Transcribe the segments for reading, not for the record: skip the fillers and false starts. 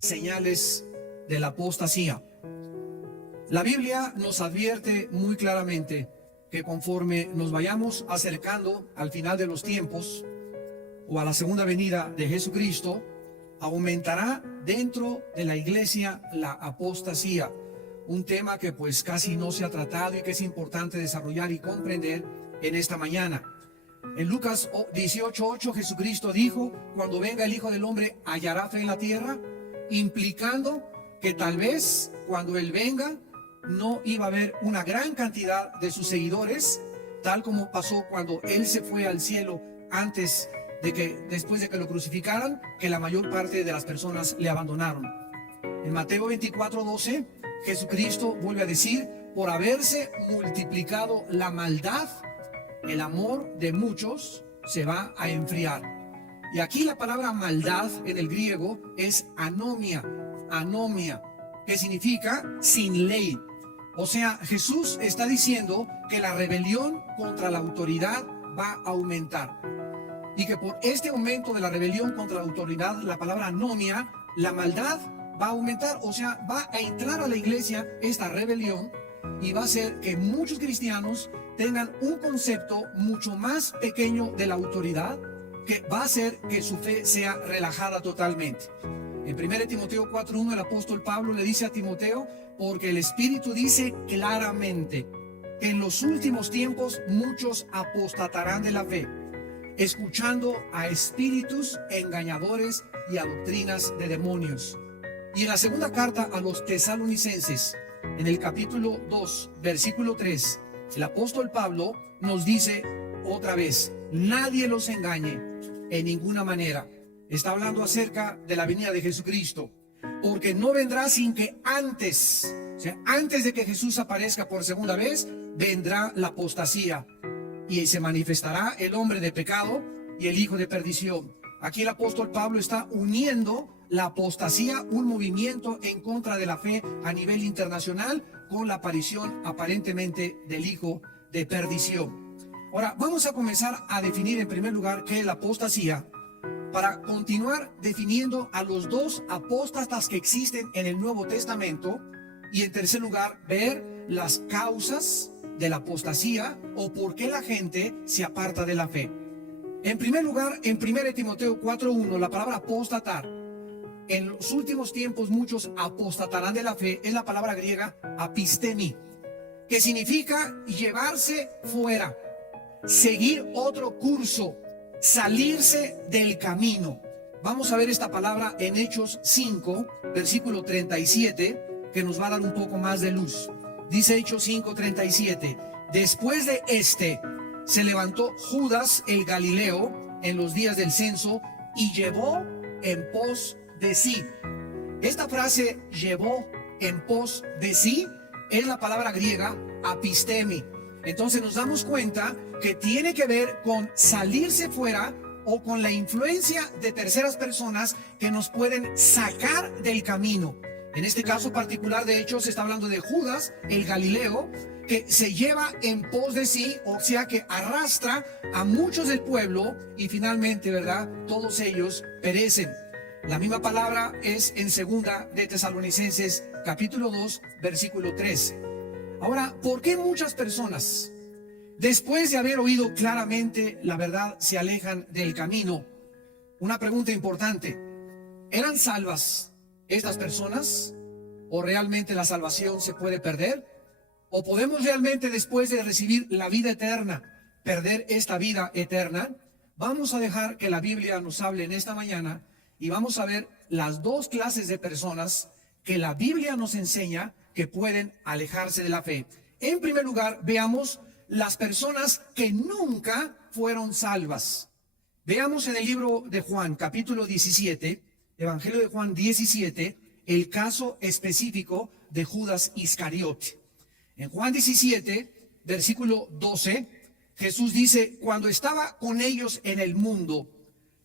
señales de la apostasía. La Biblia nos advierte muy claramente que conforme nos vayamos acercando al final de los tiempos o a la segunda venida de Jesucristo, aumentará dentro de la iglesia la apostasía, un tema que pues casi no se ha tratado y que es importante desarrollar y comprender en esta mañana. En Lucas 18:8 Jesucristo dijo: cuando venga el Hijo del Hombre, ¿hallará fe en la tierra? Implicando que tal vez cuando Él venga no iba a haber una gran cantidad de sus seguidores, tal como pasó cuando Él se fue al cielo después de que lo crucificaran, que la mayor parte de las personas le abandonaron. En Mateo 24:12 Jesucristo vuelve a decir: por haberse multiplicado la maldad, el amor de muchos se va a enfriar. Y aquí la palabra maldad en el griego es anomia, que significa sin ley. O sea, Jesús está diciendo que la rebelión contra la autoridad va a aumentar. Y que por este aumento de la rebelión contra la autoridad, la palabra anomia, la maldad va a aumentar. O sea, va a entrar a la iglesia esta rebelión y va a hacer que muchos cristianos tengan un concepto mucho más pequeño de la autoridad, que va a hacer que su fe sea relajada totalmente. En 1 Timoteo 4:1 el apóstol Pablo le dice a Timoteo: porque el Espíritu dice claramente que en los últimos tiempos muchos apostatarán de la fe, escuchando a espíritus engañadores y a doctrinas de demonios. Y en la segunda carta a los tesalonicenses, en el capítulo 2, versículo 3, el apóstol Pablo nos dice otra vez: nadie los engañe en ninguna manera. Está hablando acerca de la venida de Jesucristo, porque no vendrá sin que antes de que Jesús aparezca por segunda vez, vendrá la apostasía y se manifestará el hombre de pecado y el hijo de perdición. Aquí el apóstol Pablo está uniendo la apostasía, un movimiento en contra de la fe a nivel internacional, con la aparición aparentemente del hijo de perdición. Ahora vamos a comenzar a definir en primer lugar qué es la apostasía, para continuar definiendo a los dos apóstatas que existen en el Nuevo Testamento, y en tercer lugar ver las causas de la apostasía o por qué la gente se aparta de la fe. En primer lugar, en 1 Timoteo 4:1, la palabra apostatar, en los últimos tiempos muchos apostatarán de la fe, es la palabra griega apistemi, que significa llevarse fuera, seguir otro curso, salirse del camino. Vamos a ver esta palabra en Hechos 5, versículo 37, que nos va a dar un poco más de luz. Dice Hechos 5:37: después de se levantó Judas el Galileo en los días del censo y llevó en pos de sí. Esta frase, llevó en pos de sí, es la palabra griega apistemi. Entonces nos damos cuenta que tiene que ver con salirse fuera o con la influencia de terceras personas que nos pueden sacar del camino. En este caso particular de Hechos se está hablando de Judas el Galileo, que se lleva en pos de sí, o sea que arrastra a muchos del pueblo y finalmente, ¿verdad?, todos ellos perecen. La misma palabra es en segunda de Tesalonicenses capítulo 2 versículo 13. Ahora, ¿por qué muchas personas, después de haber oído claramente la verdad, se alejan del camino? Una pregunta importante: ¿eran salvas estas personas? ¿O realmente la salvación se puede perder? ¿O podemos realmente, después de recibir la vida eterna, perder esta vida eterna? Vamos a dejar que la Biblia nos hable en esta mañana y vamos a ver las dos clases de personas que la Biblia nos enseña que pueden alejarse de la fe. En primer lugar, veamos las personas que nunca fueron salvas. Veamos en el libro de Juan, capítulo 17, Evangelio de Juan 17, el caso específico de Judas Iscariote. En Juan 17, versículo 12, Jesús dice: cuando estaba con ellos en el mundo,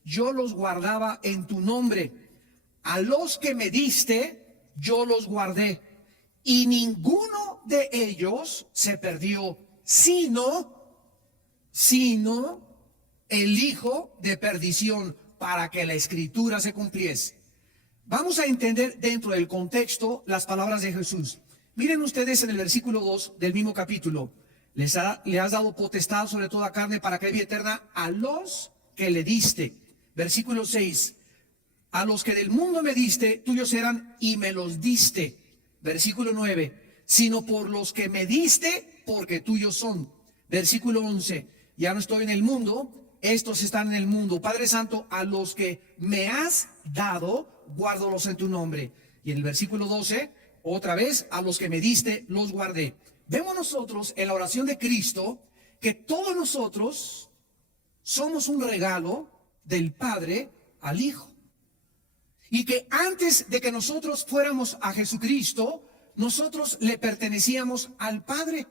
yo los guardaba en tu nombre. A los que me diste, yo los guardé. Y ninguno de ellos se perdió, sino el hijo de perdición, para que la escritura se cumpliese. Vamos a entender dentro del contexto las palabras de Jesús. Miren ustedes en el versículo 2 del mismo capítulo. Le has dado potestad sobre toda carne para que vida eterna a los que le diste. Versículo 6. A los que del mundo me diste, tuyos eran y me los diste. Versículo 9. Sino por los que me diste, porque tuyos son. Versículo 11. Ya no estoy en el mundo, estos están en el mundo. Padre Santo, a los que me has dado, guárdolos en tu nombre. Y en el versículo 12, otra vez, a los que me diste, los guardé. Vemos nosotros en la oración de Cristo que todos nosotros somos un regalo del Padre al Hijo. Y que antes de que nosotros fuéramos a Jesucristo, nosotros le pertenecíamos al Padre.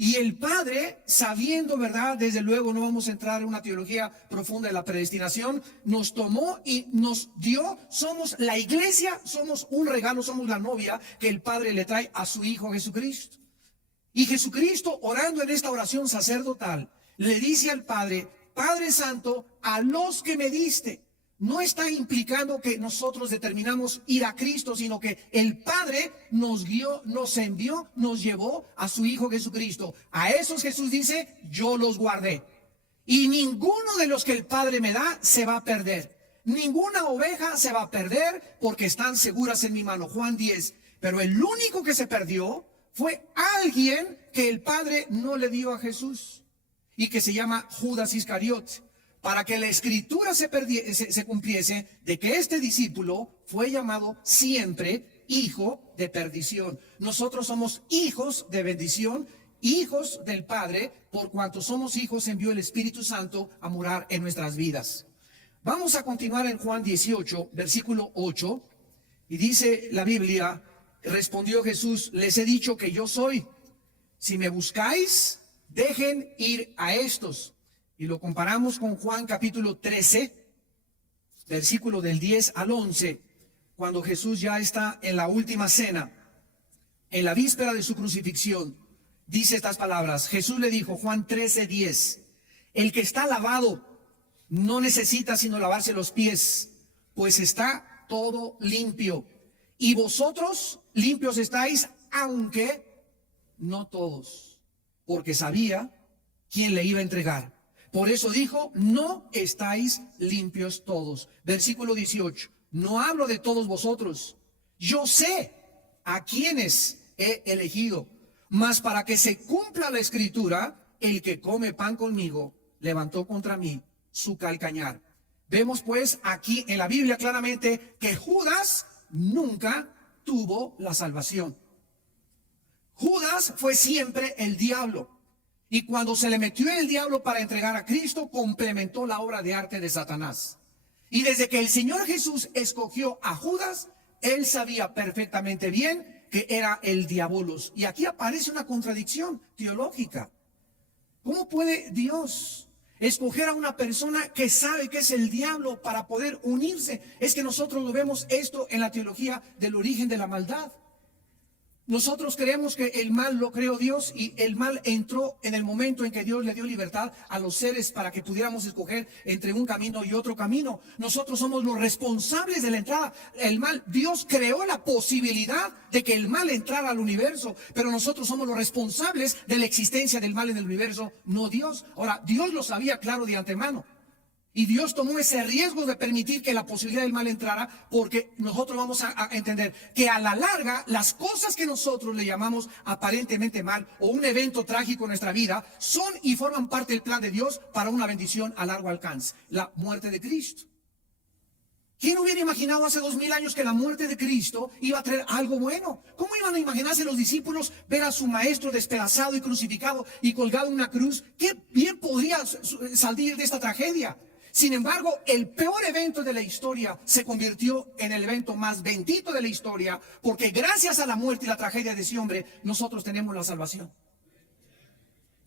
Y el Padre, sabiendo, ¿verdad? Desde luego no vamos a entrar en una teología profunda de la predestinación, nos tomó y nos dio, somos la iglesia, somos un regalo, somos la novia que el Padre le trae a su Hijo Jesucristo. Y Jesucristo, orando en esta oración sacerdotal, le dice al Padre, Padre Santo, a los que me diste. No está implicando que nosotros determinamos ir a Cristo, sino que el Padre nos guió, nos envió, nos llevó a su Hijo Jesucristo. A esos Jesús dice, yo los guardé. Y ninguno de los que el Padre me da se va a perder. Ninguna oveja se va a perder porque están seguras en mi mano. Juan 10. Pero el único que se perdió fue alguien que el Padre no le dio a Jesús y que se llama Judas Iscariote. Para que la escritura se cumpliese de que este discípulo fue llamado siempre hijo de perdición. Nosotros somos hijos de bendición, hijos del Padre, por cuanto somos hijos envió el Espíritu Santo a morar en nuestras vidas. Vamos a continuar en Juan 18, versículo 8, y dice la Biblia, respondió Jesús, les he dicho que yo soy. Si me buscáis, dejen ir a estos. Y lo comparamos con Juan capítulo 13, versículo del 10 al 11, cuando Jesús ya está en la última cena, en la víspera de su crucifixión. Dice estas palabras, Jesús le dijo, Juan 13, 10, el que está lavado no necesita sino lavarse los pies, pues está todo limpio. Y vosotros limpios estáis, aunque no todos, porque sabía quién le iba a entregar. Por eso dijo, no estáis limpios todos. Versículo 18, no hablo de todos vosotros. Yo sé a quienes he elegido, mas para que se cumpla la escritura, el que come pan conmigo levantó contra mí su calcañar. Vemos pues aquí en la Biblia claramente que Judas nunca tuvo la salvación. Judas fue siempre el diablo. Y cuando se le metió el diablo para entregar a Cristo, complementó la obra de arte de Satanás. Y desde que el Señor Jesús escogió a Judas, él sabía perfectamente bien que era el diabolos. Y aquí aparece una contradicción teológica. ¿Cómo puede Dios escoger a una persona que sabe que es el diablo para poder unirse? Es que nosotros lo vemos esto en la teología del origen de la maldad. Nosotros creemos que el mal lo creó Dios y el mal entró en el momento en que Dios le dio libertad a los seres para que pudiéramos escoger entre un camino y otro camino. Nosotros somos los responsables de la entrada. El mal, Dios creó la posibilidad de que el mal entrara al universo, pero nosotros somos los responsables de la existencia del mal en el universo, no Dios. Ahora, Dios lo sabía claro de antemano. Y Dios tomó ese riesgo de permitir que la posibilidad del mal entrara, porque nosotros vamos a entender que a la larga las cosas que nosotros le llamamos aparentemente mal o un evento trágico en nuestra vida son y forman parte del plan de Dios para una bendición a largo alcance, la muerte de Cristo. ¿Quién hubiera imaginado hace 2000 años que la muerte de Cristo iba a traer algo bueno? ¿Cómo iban a imaginarse los discípulos ver a su maestro despedazado y crucificado y colgado en una cruz? ¿Qué bien podría salir de esta tragedia? Sin embargo, el peor evento de la historia se convirtió en el evento más bendito de la historia, porque gracias a la muerte y la tragedia de ese hombre, nosotros tenemos la salvación.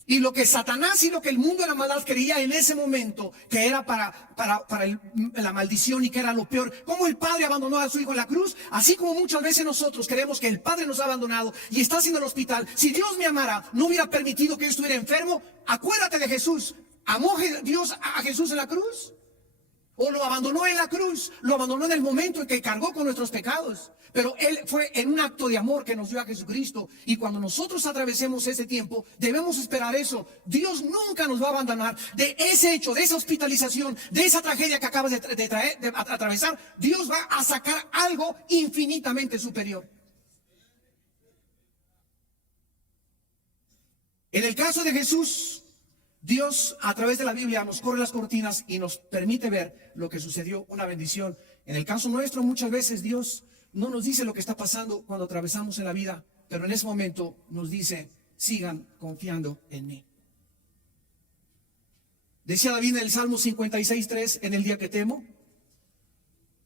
Y lo que Satanás y lo que el mundo de la maldad creía en ese momento, que era para la maldición y que era lo peor, como el Padre abandonó a su Hijo en la cruz, así como muchas veces nosotros creemos que el Padre nos ha abandonado y está haciendo el hospital. Si Dios me amara, no hubiera permitido que yo estuviera enfermo. Acuérdate de Jesús. ¿Amó Dios a Jesús en la cruz? o lo abandonó en la cruz, lo abandonó en el momento en que cargó con nuestros pecados. Pero Él fue en un acto de amor que nos dio a Jesucristo. Y cuando nosotros atravesemos ese tiempo, debemos esperar eso. Dios nunca nos va a abandonar. De ese hecho, de esa hospitalización, de esa tragedia que acabas de atravesar, Dios va a sacar algo infinitamente superior. En el caso de Jesús, Dios a través de la Biblia nos corre las cortinas y nos permite ver lo que sucedió, una bendición. En el caso nuestro, muchas veces Dios no nos dice lo que está pasando cuando atravesamos en la vida, pero en ese momento nos dice, sigan confiando en mí. Decía David en el Salmo 56:3, en el día que temo,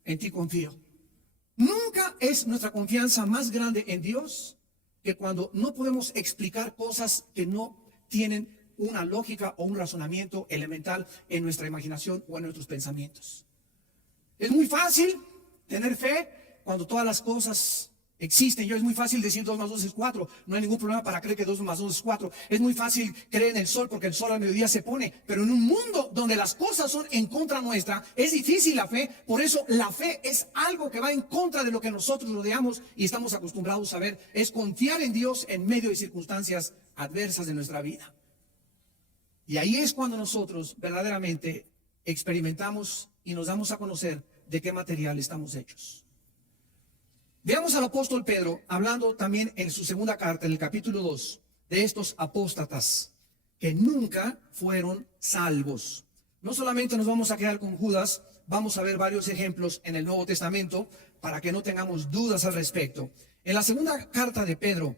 en ti confío. Nunca es nuestra confianza más grande en Dios que cuando no podemos explicar cosas que no tienen una lógica o un razonamiento elemental en nuestra imaginación o en nuestros pensamientos. Es muy fácil tener fe cuando todas las cosas existen. Es muy fácil decir 2 más 2 es 4. No hay ningún problema para creer que 2 más 2 es 4. Es muy fácil creer en el sol porque el sol al mediodía se pone. Pero en un mundo donde las cosas son en contra nuestra, es difícil la fe. Por eso la fe es algo que va en contra de lo que nosotros rodeamos y estamos acostumbrados a ver. Es confiar en Dios en medio de circunstancias adversas de nuestra vida. Y ahí es cuando nosotros verdaderamente experimentamos y nos damos a conocer de qué material estamos hechos. Veamos al apóstol Pedro hablando también en su segunda carta, en el capítulo 2, de estos apóstatas que nunca fueron salvos. No solamente nos vamos a quedar con Judas, vamos a ver varios ejemplos en el Nuevo Testamento para que no tengamos dudas al respecto. En la segunda carta de Pedro,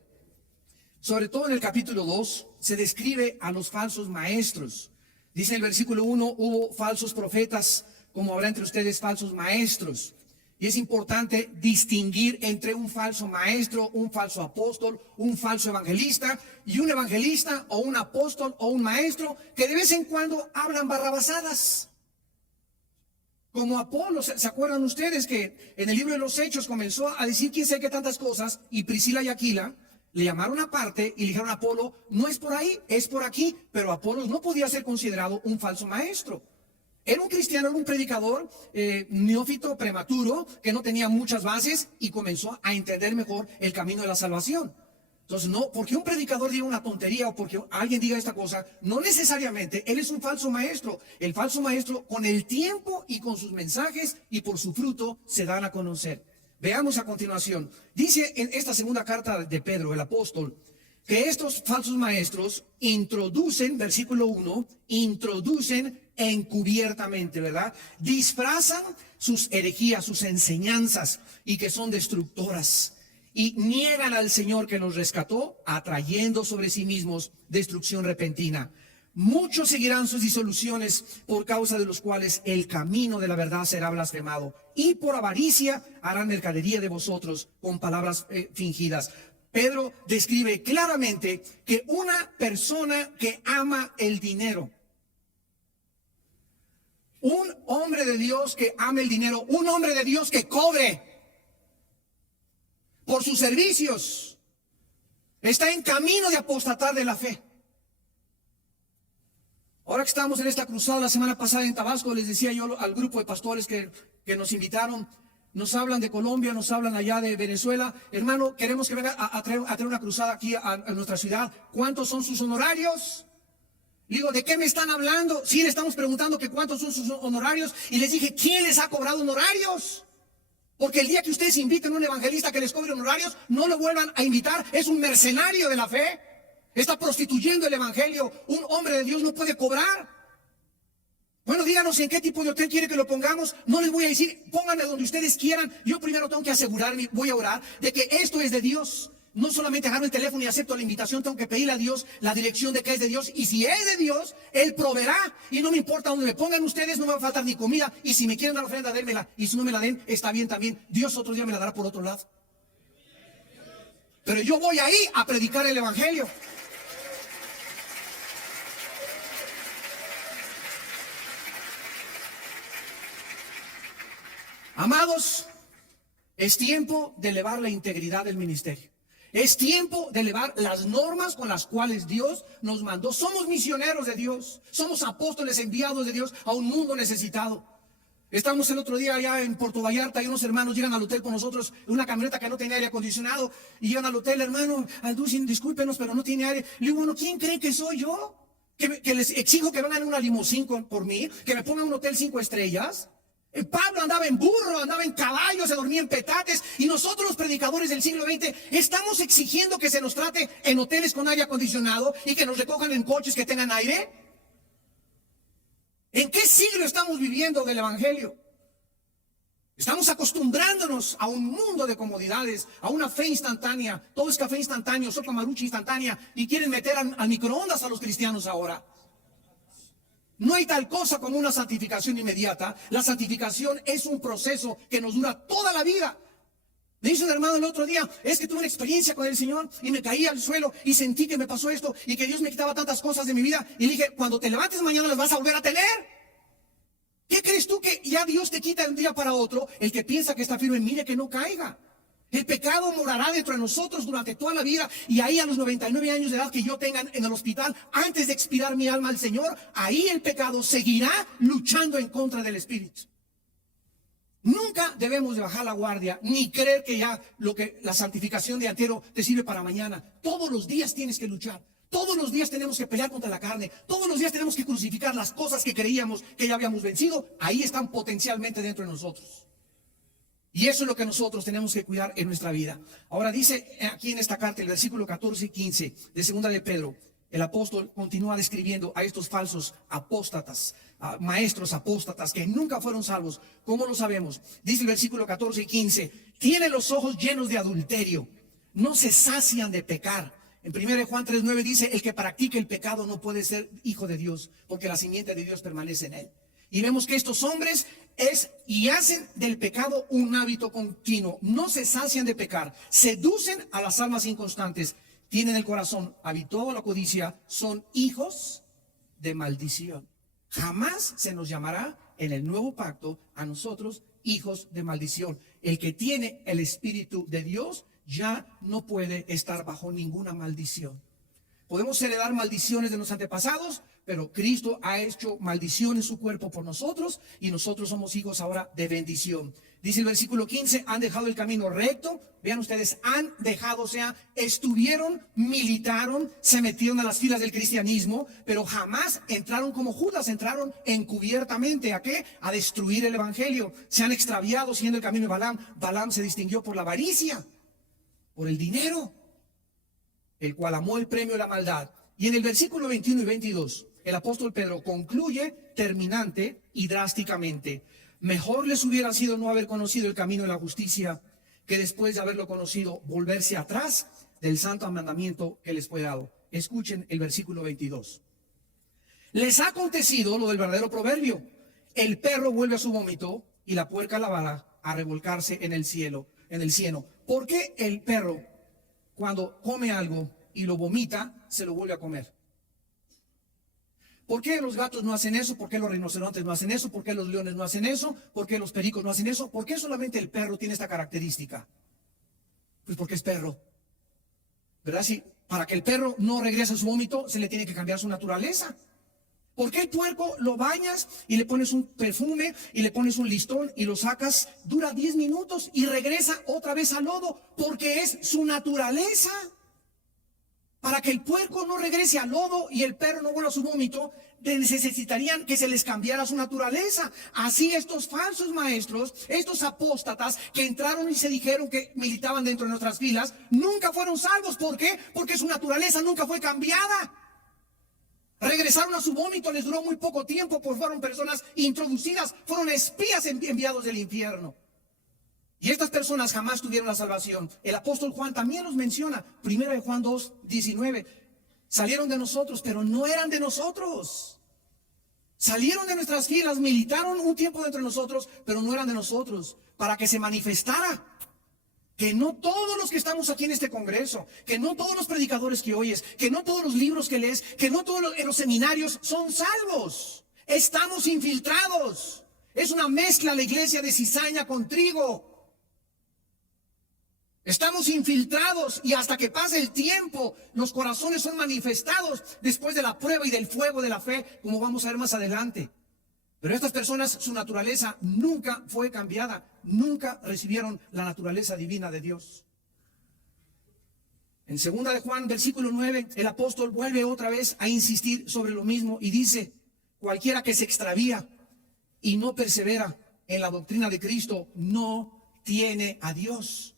sobre todo en el capítulo 2, se describe a los falsos maestros. Dice en el versículo 1, hubo falsos profetas, como habrá entre ustedes falsos maestros. Y es importante distinguir entre un falso maestro, un falso apóstol, un falso evangelista y un evangelista o un apóstol o un maestro que de vez en cuando hablan barrabasadas. Como Apolo, ¿se acuerdan ustedes que en el libro de los Hechos comenzó a decir quién sabe qué tantas cosas? Y Priscila y Aquila le llamaron aparte y le dijeron a Apolo, no es por ahí, es por aquí. Pero Apolo no podía ser considerado un falso maestro. Era un cristiano, era un predicador neófito, prematuro, que no tenía muchas bases y comenzó a entender mejor el camino de la salvación. Entonces, no, porque un predicador diga una tontería o porque alguien diga esta cosa, no necesariamente él es un falso maestro. El falso maestro, con el tiempo y con sus mensajes y por su fruto, se dan a conocer. Veamos a continuación. Dice en esta segunda carta de Pedro, el apóstol, que estos falsos maestros introducen, versículo 1, introducen encubiertamente, ¿verdad? Disfrazan sus herejías, sus enseñanzas y que son destructoras. Y niegan al Señor que los rescató, atrayendo sobre sí mismos destrucción repentina. Muchos seguirán sus disoluciones, por causa de los cuales el camino de la verdad será blasfemado. Y por avaricia harán mercadería de vosotros con palabras fingidas. Pedro describe claramente que una persona que ama el dinero, un hombre de Dios que ame el dinero, un hombre de Dios que cobre por sus servicios, está en camino de apostatar de la fe. Ahora que estamos en esta cruzada la semana pasada en Tabasco, les decía yo al grupo de pastores que nos invitaron, nos hablan de Colombia, nos hablan allá de Venezuela. Hermano, queremos que venga a traer una cruzada aquí a nuestra ciudad. ¿Cuántos son sus honorarios? Digo, ¿de qué me están hablando? Sí, le estamos preguntando que cuántos son sus honorarios. Y les dije, ¿quién les ha cobrado honorarios? Porque el día que ustedes inviten a un evangelista que les cobre honorarios, no lo vuelvan a invitar. Es un mercenario de la fe. Está prostituyendo el evangelio. Un hombre de Dios no puede cobrar. Bueno, díganos en qué tipo de hotel quiere que lo pongamos. No les voy a decir, pónganme donde ustedes quieran. Yo primero tengo que asegurarme, voy a orar, de que esto es de Dios. No solamente agarro el teléfono y acepto la invitación, tengo que pedirle a Dios la dirección de que es de Dios. Y si es de Dios, Él proveerá. Y no me importa dónde me pongan ustedes, no me va a faltar ni comida. Y si me quieren dar ofrenda, dénmela. Y si no me la den, está bien también. Dios otro día me la dará por otro lado. Pero yo voy ahí a predicar el evangelio. Amados, es tiempo de elevar la integridad del ministerio. Es tiempo de elevar las normas con las cuales Dios nos mandó. Somos misioneros de Dios. Somos apóstoles enviados de Dios a un mundo necesitado. Estamos el otro día allá en Puerto Vallarta y unos hermanos llegan al hotel con nosotros en una camioneta que no tenía aire acondicionado y llegan al hotel, hermano, discúlpenos, pero no tiene aire. Le digo, bueno, ¿quién cree que soy yo? Que les exijo que vengan en una limusín por mí, que me pongan un hotel 5 estrellas. Pablo andaba en burro, andaba en caballo, se dormía en petates, y nosotros los predicadores del siglo XX estamos exigiendo que se nos trate en hoteles con aire acondicionado y que nos recojan en coches que tengan aire. ¿En qué siglo estamos viviendo del evangelio? Estamos acostumbrándonos a un mundo de comodidades, a una fe instantánea. Todo es café instantáneo, sopa marucha instantánea, y quieren meter al microondas a los cristianos ahora. No hay tal cosa como una santificación inmediata. La santificación es un proceso que nos dura toda la vida. Me dice un hermano el otro día, es que tuve una experiencia con el Señor y me caí al suelo y sentí que me pasó esto y que Dios me quitaba tantas cosas de mi vida. Y le dije, cuando te levantes mañana las vas a volver a tener. ¿Qué crees tú que ya Dios te quita de un día para otro? El que piensa que está firme, mire que no caiga. El pecado morará dentro de nosotros durante toda la vida, y ahí a los 99 años de edad que yo tenga en el hospital, antes de expirar mi alma al Señor, ahí el pecado seguirá luchando en contra del Espíritu. Nunca debemos de bajar la guardia, ni creer que ya la santificación de entero te sirve para mañana. Todos los días tienes que luchar. Todos los días tenemos que pelear contra la carne. Todos los días tenemos que crucificar las cosas que creíamos que ya habíamos vencido. Ahí están potencialmente dentro de nosotros. Y eso es lo que nosotros tenemos que cuidar en nuestra vida. Ahora dice aquí en esta carta, el versículo 14 y 15 de segunda de Pedro, el apóstol continúa describiendo a estos falsos apóstatas, maestros apóstatas que nunca fueron salvos. ¿Cómo lo sabemos? Dice el versículo 14 y 15, tienen los ojos llenos de adulterio, no se sacian de pecar. En 1 Juan 3:9 dice, el que practica el pecado no puede ser hijo de Dios, porque la simiente de Dios permanece en él. Y vemos que estos hombres hacen del pecado un hábito continuo. No se sacian de pecar, seducen a las almas inconstantes, tienen el corazón habituado a la codicia, son hijos de maldición. Jamás se nos llamará en el nuevo pacto a nosotros hijos de maldición. El que tiene el Espíritu de Dios ya no puede estar bajo ninguna maldición. Podemos heredar maldiciones de los antepasados, pero Cristo ha hecho maldición en su cuerpo por nosotros y nosotros somos hijos ahora de bendición. Dice el versículo 15, han dejado el camino recto. Vean ustedes, han dejado, o sea, estuvieron, militaron, se metieron a las filas del cristianismo, pero jamás entraron como Judas, entraron encubiertamente. ¿A qué? A destruir el evangelio. Se han extraviado siguiendo el camino de Balaam. Balaam se distinguió por la avaricia, por el dinero, el cual amó el premio de la maldad. Y en el versículo 21 y 22, el apóstol Pedro concluye terminante y drásticamente. Mejor les hubiera sido no haber conocido el camino de la justicia, que después de haberlo conocido, volverse atrás del santo mandamiento que les fue dado. Escuchen el versículo 22. Les ha acontecido lo del verdadero proverbio. El perro vuelve a su vómito y la puerca la vara a revolcarse en el cielo, en el cieno. ¿Por qué el perro, cuando come algo y lo vomita, se lo vuelve a comer? ¿Por qué los gatos no hacen eso? ¿Por qué los rinocerontes no hacen eso? ¿Por qué los leones no hacen eso? ¿Por qué los pericos no hacen eso? ¿Por qué solamente el perro tiene esta característica? Pues porque es perro, ¿verdad? Sí, para que el perro no regrese a su vómito, se le tiene que cambiar su naturaleza. ¿Por qué el puerco lo bañas y le pones un perfume y le pones un listón y lo sacas? Dura 10 minutos y regresa otra vez al lodo, porque es su naturaleza. Para que el puerco no regrese al lodo y el perro no vuelva a su vómito, necesitarían que se les cambiara su naturaleza. Así estos falsos maestros, estos apóstatas que entraron y se dijeron que militaban dentro de nuestras filas, nunca fueron salvos. ¿Por qué? Porque su naturaleza nunca fue cambiada. Regresaron a su vómito, les duró muy poco tiempo, pues fueron personas introducidas, fueron espías enviados del infierno. Y estas personas jamás tuvieron la salvación. El apóstol Juan también los menciona. 1 Juan 2:19. Salieron de nosotros, pero no eran de nosotros. Salieron de nuestras filas, militaron un tiempo dentro de nosotros, pero no eran de nosotros. Para que se manifestara que no todos los que estamos aquí en este congreso, que no todos los predicadores que oyes, que no todos los libros que lees, que no todos los seminarios son salvos. Estamos infiltrados. Es una mezcla la iglesia de cizaña con trigo. Estamos infiltrados y hasta que pase el tiempo, los corazones son manifestados después de la prueba y del fuego de la fe, como vamos a ver más adelante. Pero estas personas, su naturaleza nunca fue cambiada, nunca recibieron la naturaleza divina de Dios. En 2 de Juan, versículo 9, el apóstol vuelve otra vez a insistir sobre lo mismo y dice: cualquiera que se extravía y no persevera en la doctrina de Cristo no tiene a Dios.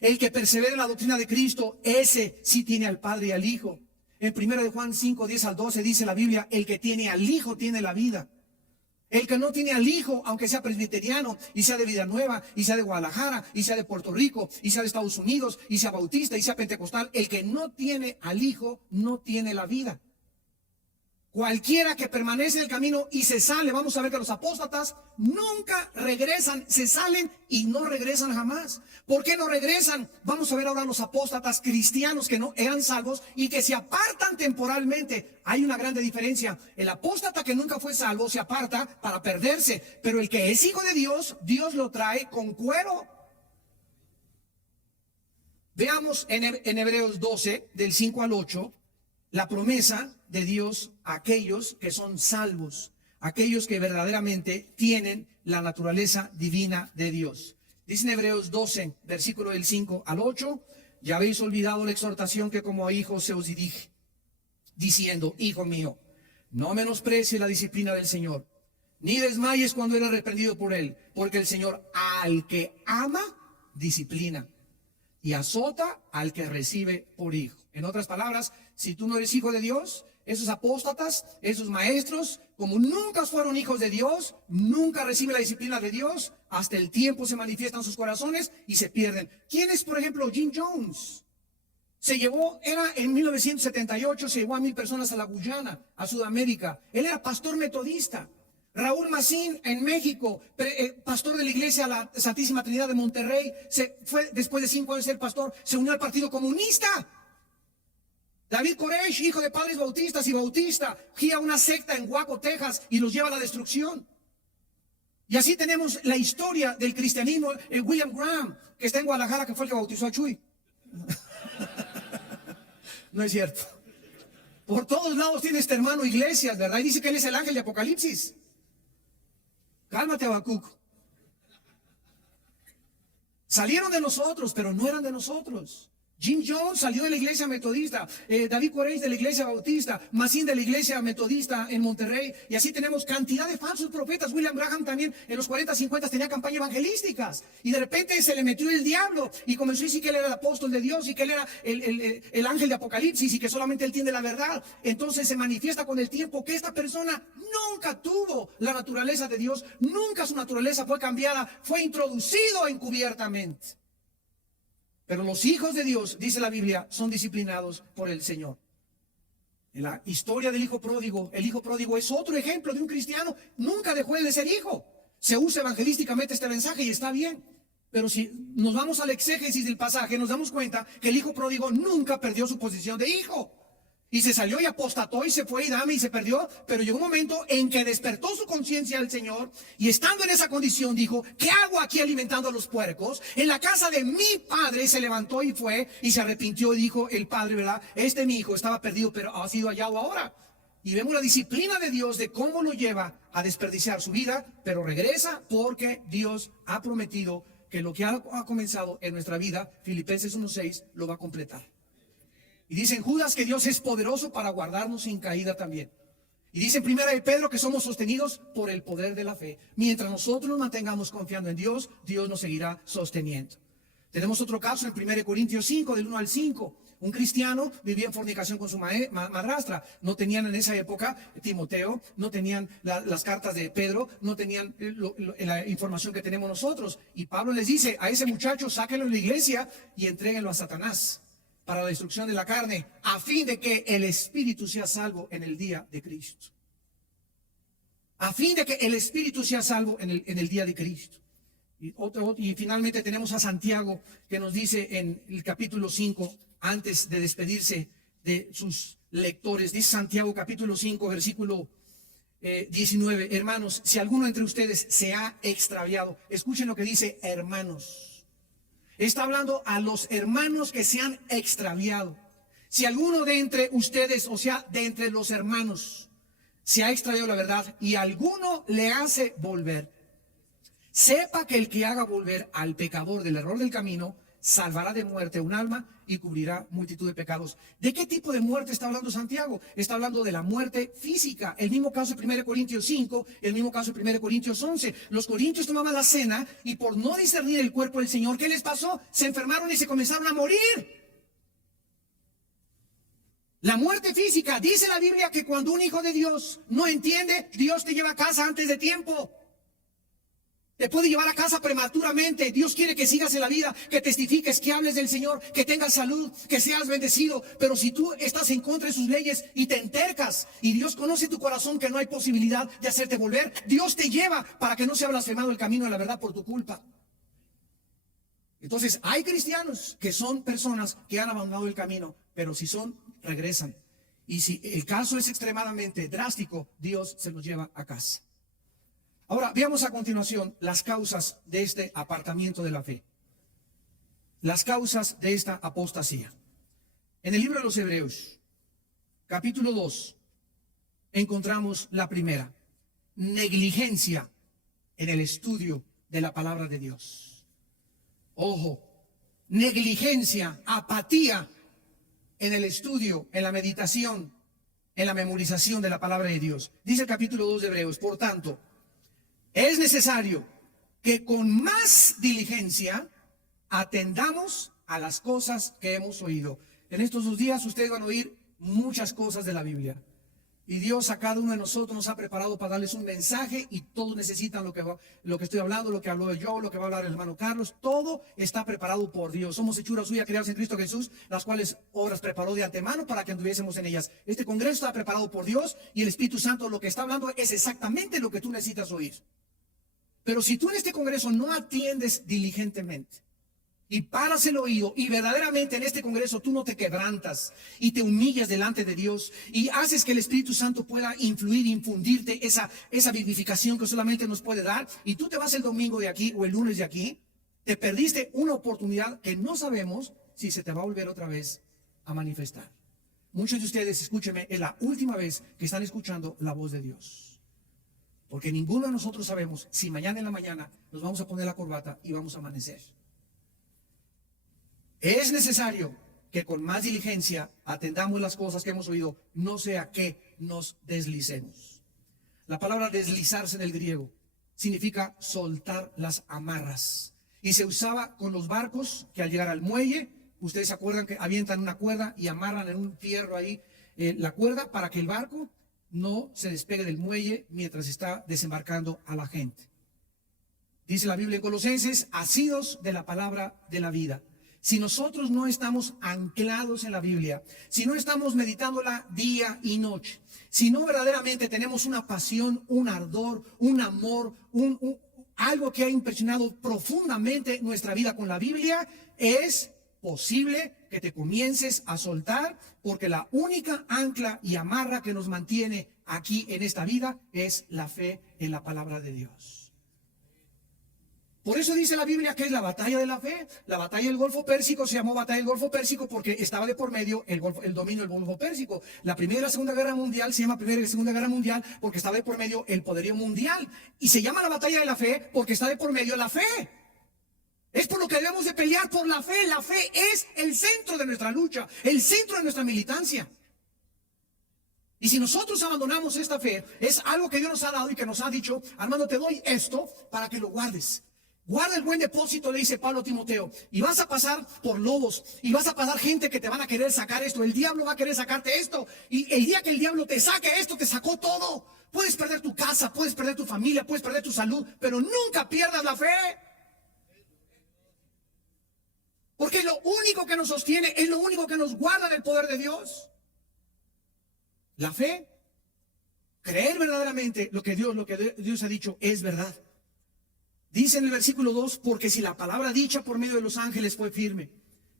El que persevera en la doctrina de Cristo, ese sí tiene al Padre y al Hijo. En 1 de Juan 5, 10 al 12 dice la Biblia: el que tiene al Hijo tiene la vida. El que no tiene al Hijo, aunque sea presbiteriano, y sea de Vida Nueva, y sea de Guadalajara, y sea de Puerto Rico, y sea de Estados Unidos, y sea bautista, y sea pentecostal, el que no tiene al Hijo, no tiene la vida. Cualquiera que permanece en el camino y se sale, vamos a ver que los apóstatas nunca regresan, se salen y no regresan jamás. ¿Por qué no regresan? Vamos a ver ahora los apóstatas cristianos que no eran salvos y que se apartan temporalmente. Hay una grande diferencia. El apóstata que nunca fue salvo se aparta para perderse, pero el que es hijo de Dios, Dios lo trae con cuero. Veamos en Hebreos 12, del 5 al 8, la promesa de Dios a aquellos que son salvos, aquellos que verdaderamente tienen la naturaleza divina de Dios. Dice en Hebreos 12, versículo del 5 al 8, ya habéis olvidado la exhortación que como a hijos se os dirige, diciendo: hijo mío, no menosprecies la disciplina del Señor, ni desmayes cuando eres reprendido por él, porque el Señor al que ama, disciplina, y azota al que recibe por hijo. En otras palabras, si tú no eres hijo de Dios, esos apóstatas, esos maestros, como nunca fueron hijos de Dios, nunca reciben la disciplina de Dios, hasta el tiempo se manifiestan sus corazones y se pierden. ¿Quién es, por ejemplo, Jim Jones? Era en 1978, se llevó a 1,000 personas a la Guyana, a Sudamérica. Él era pastor metodista. Raúl Macín en México, pastor de la iglesia La Santísima Trinidad de Monterrey, fue después de 5 años de ser pastor, se unió al Partido Comunista. David Koresh, hijo de padres bautistas y bautista, gira una secta en Waco, Texas, y los lleva a la destrucción. Y así tenemos la historia del cristianismo. William Graham, que está en Guadalajara, que fue el que bautizó a Chuy. No es cierto. Por todos lados tiene este hermano iglesias, ¿verdad? Y dice que él es el ángel de Apocalipsis. Cálmate, Habacuc. Salieron de nosotros, pero no eran de nosotros. Jim Jones salió de la iglesia metodista, David Koresh de la iglesia bautista, Macín de la iglesia metodista en Monterrey, y así tenemos cantidad de falsos profetas. William Graham también en los 40, 50 tenía campañas evangelísticas, y de repente se le metió el diablo y comenzó a decir que él era el apóstol de Dios y que él era el ángel de Apocalipsis y que solamente él tiene la verdad. Entonces se manifiesta con el tiempo que esta persona nunca tuvo la naturaleza de Dios, nunca su naturaleza fue cambiada, fue introducido encubiertamente. Pero los hijos de Dios, dice la Biblia, son disciplinados por el Señor. En la historia del hijo pródigo, el hijo pródigo es otro ejemplo de un cristiano. Nunca dejó de ser hijo. Se usa evangelísticamente este mensaje y está bien. Pero si nos vamos al exégesis del pasaje, nos damos cuenta que el hijo pródigo nunca perdió su posición de hijo. Y se salió y apostató y se fue y dame y se perdió. Pero llegó un momento en que despertó su conciencia al Señor. Y estando en esa condición dijo: ¿qué hago aquí alimentando a los puercos? En la casa de mi padre. Se levantó y fue y se arrepintió y dijo el padre, ¿verdad? Mi hijo estaba perdido, pero ha sido hallado ahora. Y vemos la disciplina de Dios de cómo lo lleva a desperdiciar su vida, pero regresa porque Dios ha prometido que lo que ha comenzado en nuestra vida, Filipenses 1:6, lo va a completar. Y dice en Judas que Dios es poderoso para guardarnos sin caída también. Y dice en 1 de Pedro que somos sostenidos por el poder de la fe. Mientras nosotros nos mantengamos confiando en Dios, Dios nos seguirá sosteniendo. Tenemos otro caso en 1 Corintios 5, del 1 al 5. Un cristiano vivía en fornicación con su madrastra. No tenían en esa época Timoteo, no tenían las cartas de Pedro, no tenían la información que tenemos nosotros. Y Pablo les dice: a ese muchacho sáquenlo de la iglesia y entréguenlo a Satanás para la destrucción de la carne, a fin de que el espíritu sea salvo en el día de Cristo. A fin de que el espíritu sea salvo en el día de Cristo. Y finalmente tenemos a Santiago, que nos dice en el capítulo 5, antes de despedirse de sus lectores, dice Santiago capítulo 5, versículo 19: hermanos, si alguno entre ustedes se ha extraviado, escuchen lo que dice hermanos. Está hablando a los hermanos que se han extraviado. Si alguno de entre ustedes, o sea, de entre los hermanos, se ha extraviado la verdad y alguno le hace volver, sepa que el que haga volver al pecador del error del camino, salvará de muerte un alma y cubrirá multitud de pecados. ¿De qué tipo de muerte está hablando Santiago? Está hablando de la muerte física. El mismo caso de 1 Corintios 5, el mismo caso de 1 Corintios 11. Los corintios tomaban la cena y por no discernir el cuerpo del Señor, ¿qué les pasó? Se enfermaron y se comenzaron a morir. La muerte física, dice la Biblia que cuando un hijo de Dios no entiende, Dios te lleva a casa antes de tiempo. Te puede llevar a casa prematuramente. Dios quiere que sigas en la vida, que testifiques, que hables del Señor, que tengas salud, que seas bendecido. Pero si tú estás en contra de sus leyes y te entercas, y Dios conoce tu corazón que no hay posibilidad de hacerte volver, Dios te lleva para que no sea blasfemado el camino de la verdad por tu culpa. Entonces, hay cristianos que son personas que han abandonado el camino, pero si son, regresan. Y si el caso es extremadamente drástico, Dios se los lleva a casa. Ahora, veamos a continuación las causas de este apartamiento de la fe. Las causas de esta apostasía. En el libro de los Hebreos, capítulo 2, encontramos la primera: negligencia en el estudio de la palabra de Dios. Ojo, negligencia, apatía en el estudio, en la meditación, en la memorización de la palabra de Dios. Dice el capítulo 2 de Hebreos: por tanto, es necesario que con más diligencia atendamos a las cosas que hemos oído. En estos 2 días ustedes van a oír muchas cosas de la Biblia. Y Dios a cada uno de nosotros nos ha preparado para darles un mensaje, y todos necesitan lo que estoy hablando, lo que habló yo, lo que va a hablar el hermano Carlos. Todo está preparado por Dios. Somos hechura suya, creados en Cristo Jesús, las cuales obras preparó de antemano para que anduviésemos en ellas. Este congreso está preparado por Dios, y el Espíritu Santo lo que está hablando es exactamente lo que tú necesitas oír. Pero si tú en este congreso no atiendes diligentemente y paras el oído, y verdaderamente en este congreso tú no te quebrantas y te humillas delante de Dios y haces que el Espíritu Santo pueda influir, infundirte esa vivificación que solamente nos puede dar, y tú te vas el domingo de aquí o el lunes de aquí, te perdiste una oportunidad que no sabemos si se te va a volver otra vez a manifestar. Muchos de ustedes, escúcheme, es la última vez que están escuchando la voz de Dios. Porque ninguno de nosotros sabemos si mañana en la mañana nos vamos a poner la corbata y vamos a amanecer. Es necesario que con más diligencia atendamos las cosas que hemos oído, no sea que nos deslicemos. La palabra deslizarse en el griego significa soltar las amarras. Y se usaba con los barcos que al llegar al muelle, ustedes se acuerdan que avientan una cuerda y amarran en un fierro ahí la cuerda para que el barco no se despegue del muelle mientras está desembarcando a la gente. Dice la Biblia en Colosenses: asidos de la palabra de la vida. Si nosotros no estamos anclados en la Biblia, si no estamos meditándola día y noche, si no verdaderamente tenemos una pasión, un ardor, un amor, algo que ha impresionado profundamente nuestra vida con la Biblia, es posible que te comiences a soltar, porque la única ancla y amarra que nos mantiene aquí en esta vida es la fe en la palabra de Dios. Por eso dice la Biblia que es la batalla de la fe. La batalla del Golfo Pérsico se llamó batalla del Golfo Pérsico porque estaba de por medio el dominio del Golfo Pérsico. La Primera y la Segunda Guerra Mundial se llama Primera y Segunda Guerra Mundial porque estaba de por medio el poderío mundial. Y se llama la batalla de la fe porque está de por medio la fe. Es por lo que debemos de pelear, por la fe. La fe es el centro de nuestra lucha, el centro de nuestra militancia. Y si nosotros abandonamos esta fe, es algo que Dios nos ha dado y que nos ha dicho: Armando, te doy esto para que lo guardes. Guarda el buen depósito, le dice Pablo a Timoteo, y vas a pasar por lobos, y vas a pasar gente que te van a querer sacar esto. El diablo va a querer sacarte esto, y el día que el diablo te saque esto, te sacó todo. Puedes perder tu casa, puedes perder tu familia, puedes perder tu salud, pero nunca pierdas la fe. Porque es lo único que nos sostiene, es lo único que nos guarda del poder de Dios. La fe, creer verdaderamente lo que Dios ha dicho es verdad. Dice en el versículo 2: porque si la palabra dicha por medio de los ángeles fue firme,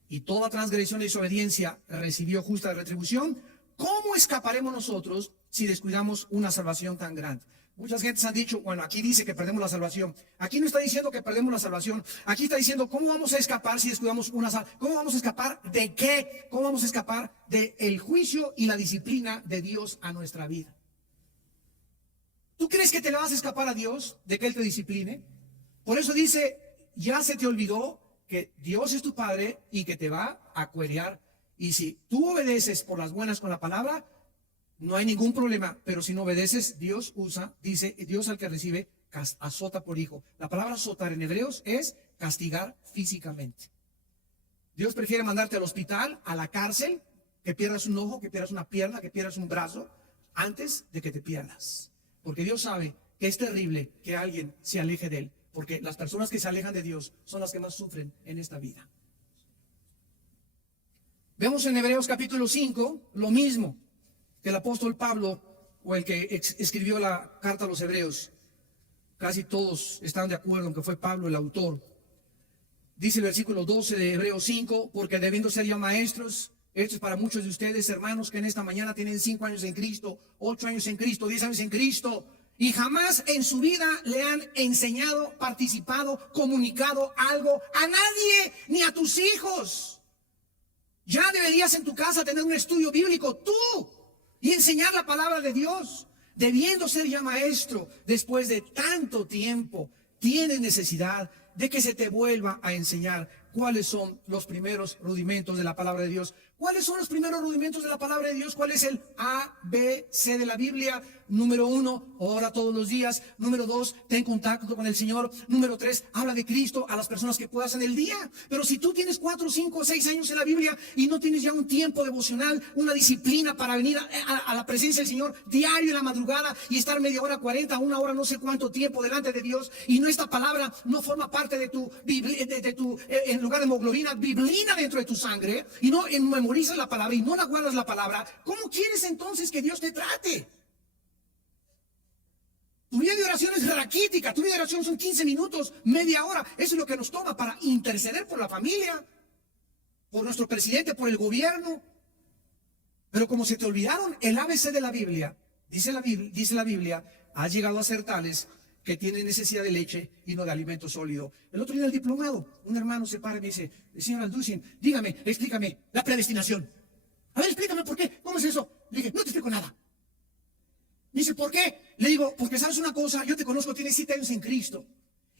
y toda transgresión y desobediencia recibió justa retribución, ¿cómo escaparemos nosotros si descuidamos una salvación tan grande? Muchas gentes han dicho: bueno, aquí dice que perdemos la salvación. Aquí no está diciendo que perdemos la salvación. Aquí está diciendo: ¿cómo vamos a escapar si descuidamos una salvación? ¿Cómo vamos a escapar de qué? ¿Cómo vamos a escapar del juicio y la disciplina de Dios a nuestra vida? ¿Tú crees que te le vas a escapar a Dios de que Él te discipline? Por eso dice, ya se te olvidó que Dios es tu Padre y que te va a cuerear. Y si tú obedeces por las buenas con la palabra, no hay ningún problema. Pero si no obedeces, Dios dice, Dios al que recibe, azota por hijo. La palabra azotar en hebreos es castigar físicamente. Dios prefiere mandarte al hospital, a la cárcel, que pierdas un ojo, que pierdas una pierna, que pierdas un brazo, antes de que te pierdas. Porque Dios sabe que es terrible que alguien se aleje de Él. Porque las personas que se alejan de Dios son las que más sufren en esta vida. Vemos en Hebreos capítulo 5 lo mismo que el apóstol Pablo, o el que escribió la carta a los Hebreos. Casi todos están de acuerdo en que fue Pablo el autor. Dice el versículo 12 de Hebreos 5, porque debiendo ser ya maestros, esto es para muchos de ustedes, hermanos, que en esta mañana tienen 5 años en Cristo, 8 años en Cristo, 10 años en Cristo, y jamás en su vida le han enseñado, participado, comunicado algo a nadie, ni a tus hijos. Ya deberías en tu casa tener un estudio bíblico tú y enseñar la palabra de Dios. Debiendo ser ya maestro, después de tanto tiempo, tienes necesidad de que se te vuelva a enseñar cuáles son los primeros rudimentos de la palabra de Dios. ¿Cuáles son los primeros rudimentos de la palabra de Dios? ¿Cuál es el A, B, C de la Biblia? Número 1, ora todos los días. Número 2, ten contacto con el Señor. Número 3, habla de Cristo a las personas que puedas en el día. Pero si tú tienes 4, 5, 6 años en la Biblia y no tienes ya un tiempo devocional, una disciplina para venir a la presencia del Señor diario en la madrugada y estar media hora, 40, 1 hora, no sé cuánto tiempo delante de Dios, y no, esta palabra no forma parte de tu, en lugar de hemoglobina, biblina dentro de tu sangre, y no memorizas la palabra y no la guardas la palabra, ¿cómo quieres entonces que Dios te trate? Tu vida de oración es raquítica, tu vida de oración son 15 minutos, media hora. Eso es lo que nos toma para interceder por la familia, por nuestro presidente, por el gobierno. Pero como se te olvidaron el ABC de la Biblia, dice la Biblia, has llegado a ser tales que tienen necesidad de leche y no de alimento sólido. El otro día en el diplomado, un hermano se para y me dice, señor Alducin, dígame, explícame la predestinación. A ver, explícame por qué, ¿cómo es eso? Le dije, no te explico nada. Me dice, ¿por qué? Le digo, porque sabes una cosa, yo te conozco, tienes 7 años en Cristo.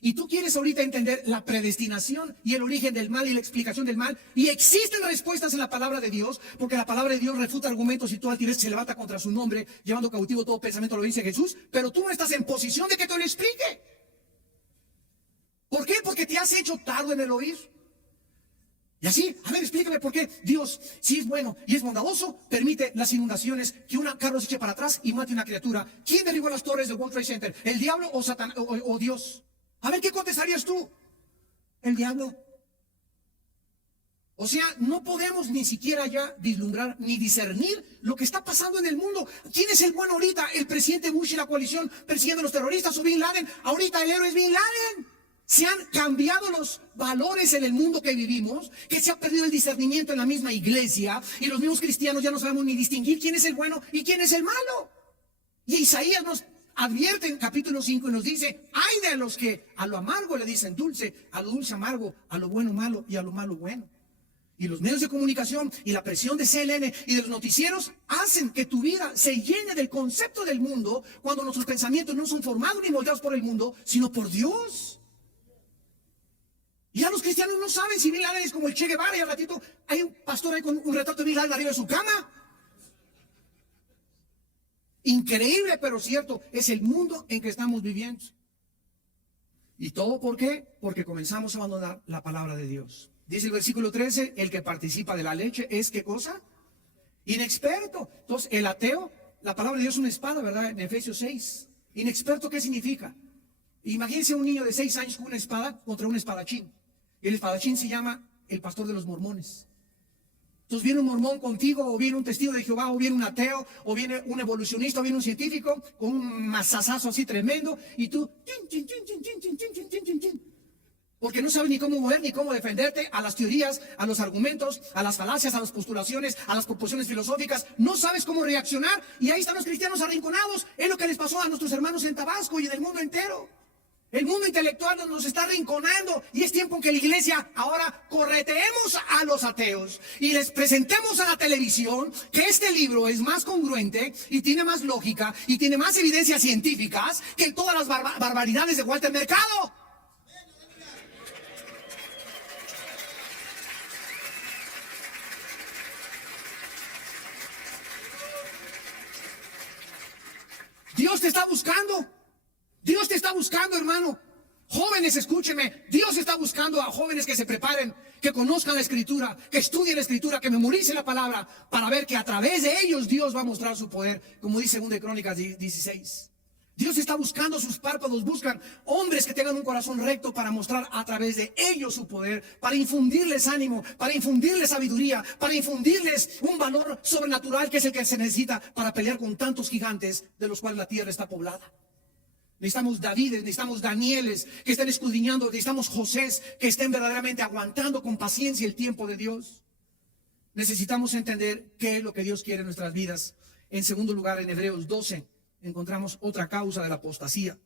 Y tú quieres ahorita entender la predestinación y el origen del mal y la explicación del mal. Y existen respuestas en la palabra de Dios, porque la palabra de Dios refuta argumentos y tu altivez se levanta contra su nombre, llevando cautivo todo pensamiento, lo dice Jesús. Pero tú no estás en posición de que te lo explique. ¿Por qué? Porque te has hecho tardo en el oír. Y así, a ver, explícame por qué Dios, si es bueno y es bondadoso, permite las inundaciones, que un carro se eche para atrás y mate una criatura. ¿Quién derribó las torres del World Trade Center? ¿El diablo o Satán o Dios? A ver, ¿qué contestarías tú? El diablo. O sea, no podemos ni siquiera ya vislumbrar ni discernir lo que está pasando en el mundo. ¿Quién es el bueno ahorita? ¿El presidente Bush y la coalición persiguiendo a los terroristas o Bin Laden? Ahorita el héroe es Bin Laden. Se han cambiado los valores en el mundo que vivimos, que se ha perdido el discernimiento en la misma iglesia, y los mismos cristianos ya no sabemos ni distinguir quién es el bueno y quién es el malo. Y Isaías nos advierte en capítulo 5 y nos dice, ay de los que a lo amargo le dicen dulce, a lo dulce amargo, a lo bueno malo y a lo malo bueno. Y los medios de comunicación y la presión de CNN y de los noticieros hacen que tu vida se llene del concepto del mundo, cuando nuestros pensamientos no son formados ni moldeados por el mundo, sino por Dios. Y ya los cristianos no saben si Bin Laden es como el Che Guevara, y al ratito hay un pastor ahí con un retrato de Bin Laden arriba de su cama. Increíble, pero cierto, es el mundo en que estamos viviendo. ¿Y todo por qué? Porque comenzamos a abandonar la palabra de Dios. Dice el versículo 13, el que participa de la leche es, ¿qué cosa? Inexperto. Entonces, el ateo, la palabra de Dios es una espada, ¿verdad? En Efesios 6. Inexperto, ¿qué significa? Imagínense un niño de 6 años con una espada contra un espadachín. El espadachín se llama el pastor de los mormones. Entonces viene un mormón contigo, o viene un testigo de Jehová, o viene un ateo, o viene un evolucionista, o viene un científico con un mazazazo así tremendo, y tú, porque no sabes ni cómo mover, ni cómo defenderte a las teorías, a los argumentos, a las falacias, a las postulaciones, a las proposiciones filosóficas. No sabes cómo reaccionar, y ahí están los cristianos arrinconados. Es lo que les pasó a nuestros hermanos en Tabasco y en el mundo entero. El mundo intelectual nos está rinconando y es tiempo que la iglesia ahora correteemos a los ateos y les presentemos a la televisión que este libro es más congruente y tiene más lógica y tiene más evidencias científicas que todas las barbaridades de Walter Mercado. Dios te está buscando. Dios te está buscando, hermano. Jóvenes, escúchenme. Dios está buscando a jóvenes que se preparen, que conozcan la Escritura, que estudien la Escritura, que memoricen la palabra, para ver que a través de ellos Dios va a mostrar su poder, como dice 2 Crónicas 16. Dios está buscando, sus párpados buscan hombres que tengan un corazón recto para mostrar a través de ellos su poder, para infundirles ánimo, para infundirles sabiduría, para infundirles un valor sobrenatural que es el que se necesita para pelear con tantos gigantes de los cuales la tierra está poblada. Necesitamos Davides, necesitamos Danieles que estén escudriñando, necesitamos Josés que estén verdaderamente aguantando con paciencia el tiempo de Dios. Necesitamos entender qué es lo que Dios quiere en nuestras vidas. En segundo lugar, en Hebreos 12 encontramos otra causa de la apostasía.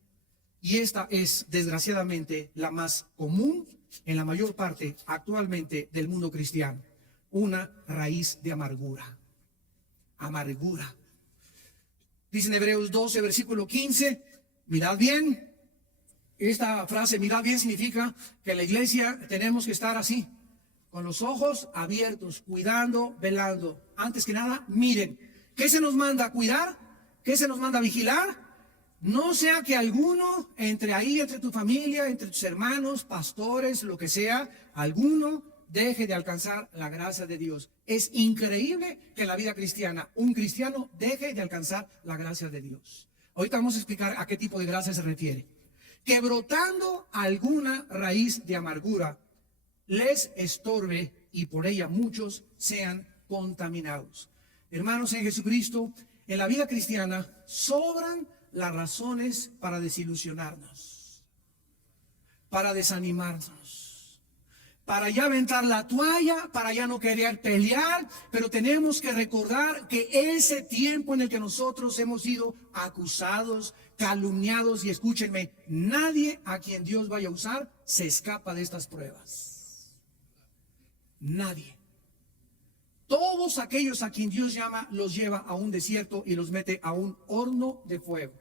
Y esta es, desgraciadamente, la más común en la mayor parte actualmente del mundo cristiano. Una raíz de amargura. Amargura. Dice en Hebreos 12, versículo 15, mirad bien. Esta frase, mirad bien, significa que en la iglesia tenemos que estar así, con los ojos abiertos, cuidando, velando. Antes que nada, miren, ¿qué se nos manda a cuidar? ¿Qué se nos manda a vigilar? No sea que alguno entre tu familia, entre tus hermanos, pastores, lo que sea, alguno deje de alcanzar la gracia de Dios. Es increíble que en la vida cristiana un cristiano deje de alcanzar la gracia de Dios. Ahorita vamos a explicar a qué tipo de gracia se refiere. Que brotando alguna raíz de amargura les estorbe y por ella muchos sean contaminados. Hermanos en Jesucristo, en la vida cristiana sobran las razones para desilusionarnos, para desanimarnos, para ya aventar la toalla, para ya no querer pelear, pero tenemos que recordar que ese tiempo en el que nosotros hemos sido acusados, calumniados, y escúchenme, nadie a quien Dios vaya a usar se escapa de estas pruebas. Nadie. Todos aquellos a quien Dios llama, los lleva a un desierto y los mete a un horno de fuego.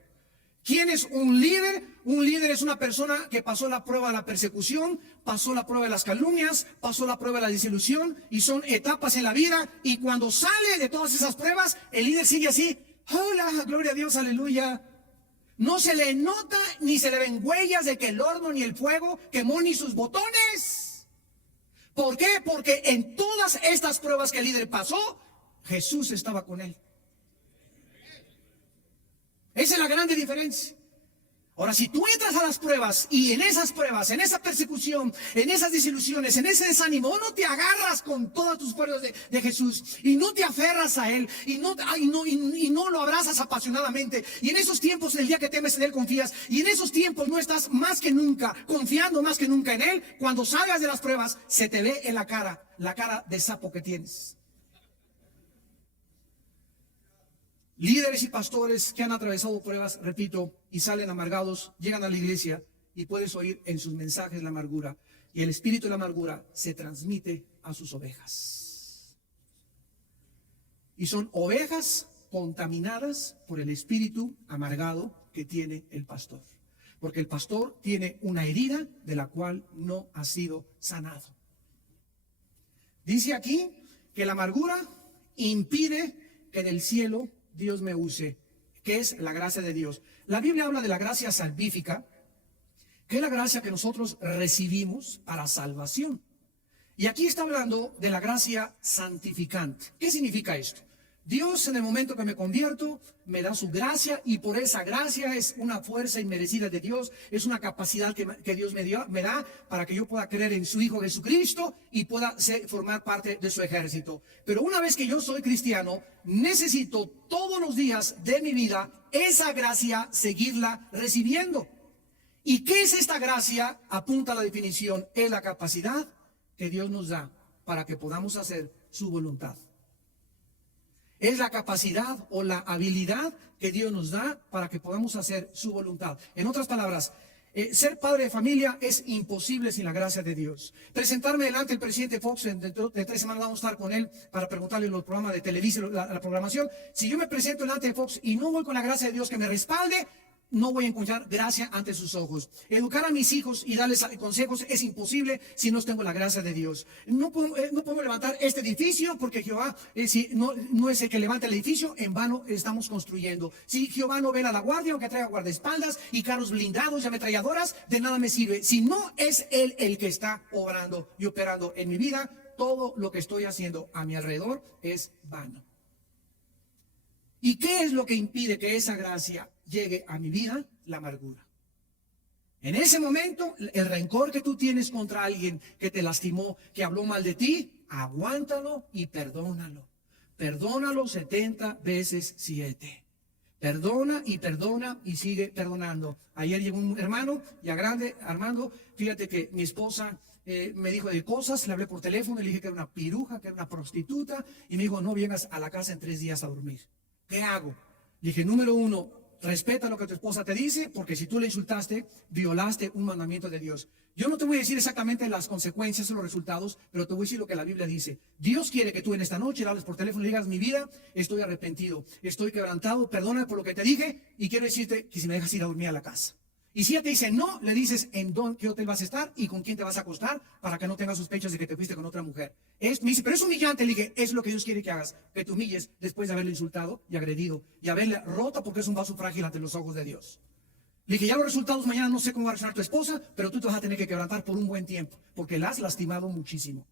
¿Quién es un líder? Un líder es una persona que pasó la prueba de la persecución, pasó la prueba de las calumnias, pasó la prueba de la desilusión, y son etapas en la vida, y cuando sale de todas esas pruebas, el líder sigue así: hola, gloria a Dios, aleluya. No se le nota ni se le ven huellas de que el horno ni el fuego quemó ni sus botones. ¿Por qué? Porque en todas estas pruebas que el líder pasó, Jesús estaba con él. Esa es la grande diferencia. Ahora, si tú entras a las pruebas y en esas pruebas, en esa persecución, en esas desilusiones, en ese desánimo, no te agarras con todas tus fuerzas de Jesús y no te aferras a Él y no lo abrazas apasionadamente, y en esos tiempos, el día que temes en Él, confías, y en esos tiempos no estás más que nunca, confiando más que nunca en Él, cuando salgas de las pruebas, se te ve en la cara de sapo que tienes. Líderes y pastores que han atravesado pruebas, repito, y salen amargados, llegan a la iglesia y puedes oír en sus mensajes la amargura. Y el espíritu de la amargura se transmite a sus ovejas. Y son ovejas contaminadas por el espíritu amargado que tiene el pastor. Porque el pastor tiene una herida de la cual no ha sido sanado. Dice aquí que la amargura impide que en el cielo Dios me use, que es la gracia de Dios. La Biblia habla de la gracia salvífica, que es la gracia que nosotros recibimos para salvación. Y aquí está hablando de la gracia santificante. ¿Qué significa esto? Dios, en el momento que me convierto, me da su gracia, y por esa gracia es una fuerza inmerecida de Dios, es una capacidad que Dios me da para que yo pueda creer en su Hijo Jesucristo y pueda formar parte de su ejército. Pero una vez que yo soy cristiano, necesito todos los días de mi vida esa gracia seguirla recibiendo. ¿Y qué es esta gracia? Apunta a la definición: es la capacidad que Dios nos da para que podamos hacer su voluntad. Es la capacidad o la habilidad que Dios nos da para que podamos hacer su voluntad. En otras palabras, Ser padre de familia es imposible sin la gracia de Dios. Presentarme delante del presidente Fox, dentro de 3 semanas vamos a estar con él para preguntarle los programas de televisión, la programación. Si yo me presento delante de Fox y no voy con la gracia de Dios que me respalde, no voy a encontrar gracia ante sus ojos. Educar a mis hijos y darles consejos es imposible si no tengo la gracia de Dios. No podemos levantar este edificio porque Jehová, si no es el que levanta el edificio, en vano estamos construyendo. Si Jehová no vela la guardia, aunque traiga guardaespaldas y carros blindados y ametralladoras, de nada me sirve. Si no es Él el que está obrando y operando en mi vida, todo lo que estoy haciendo a mi alrededor es vano. ¿Y qué es lo que impide que esa gracia llegue a mi vida? La amargura. En ese momento, el rencor que tú tienes contra alguien que te lastimó, que habló mal de ti, aguántalo y perdónalo. Perdónalo 70 veces 7. Perdona y sigue perdonando. Ayer llegó un hermano, ya grande, Armando, fíjate que mi esposa me dijo de cosas, le hablé por teléfono, le dije que era una piruja, que era una prostituta, y me dijo, no vengas a la casa en 3 días a dormir. ¿Qué hago? Dije, número 1, respeta lo que tu esposa te dice, porque si tú le insultaste, violaste un mandamiento de Dios. Yo no te voy a decir exactamente las consecuencias o los resultados, pero te voy a decir lo que la Biblia dice. Dios quiere que tú en esta noche le hables por teléfono y le digas, mi vida, estoy arrepentido, estoy quebrantado, perdona por lo que te dije, y quiero decirte que si me dejas ir a dormir a la casa. Y si ella te dice no, le dices en qué hotel vas a estar y con quién te vas a acostar para que no tengas sospechas de que te fuiste con otra mujer. Me dice, pero es humillante. Le dije, es lo que Dios quiere que hagas, que te humilles después de haberle insultado y agredido y haberle roto porque es un vaso frágil ante los ojos de Dios. Le dije, ya los resultados mañana no sé cómo va a reaccionar tu esposa, pero tú te vas a tener que quebrantar por un buen tiempo porque la has lastimado muchísimo.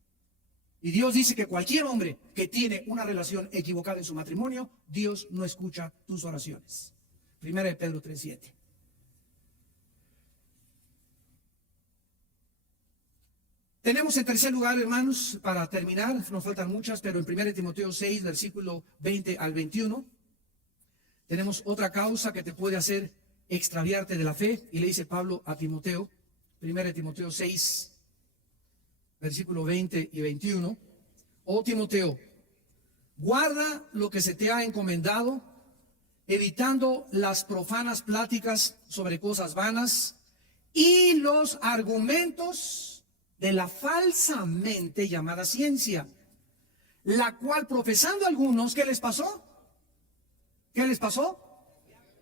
Y Dios dice que cualquier hombre que tiene una relación equivocada en su matrimonio, Dios no escucha tus oraciones. 1 Pedro 3:7. Tenemos en tercer lugar, hermanos, para terminar, nos faltan muchas, pero en 1 Timoteo 6, versículo 20 al 21, tenemos otra causa que te puede hacer extraviarte de la fe, y le dice Pablo a Timoteo, 1 Timoteo 6, versículo 20 y 21, oh Timoteo, guarda lo que se te ha encomendado, evitando las profanas pláticas sobre cosas vanas y los argumentos de la falsamente llamada ciencia, la cual profesando algunos, ¿qué les pasó? ¿Qué les pasó?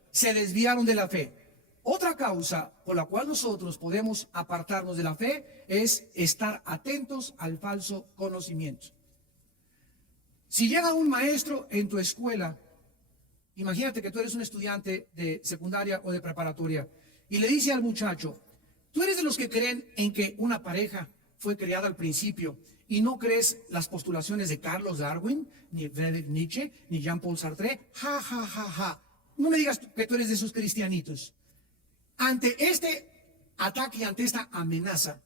Se desviaron de la fe. Otra causa por la cual nosotros podemos apartarnos de la fe es estar atentos al falso conocimiento. Si llega un maestro en tu escuela, imagínate que tú eres un estudiante de secundaria o de preparatoria, y le dice al muchacho, ¿tú eres de los que creen en que una pareja fue creada al principio y no crees las postulaciones de Carlos Darwin, ni Friedrich Nietzsche, ni Jean-Paul Sartre? Ja, ja, ja, ja. No me digas que tú eres de esos cristianitos. Ante este ataque, ante esta amenaza,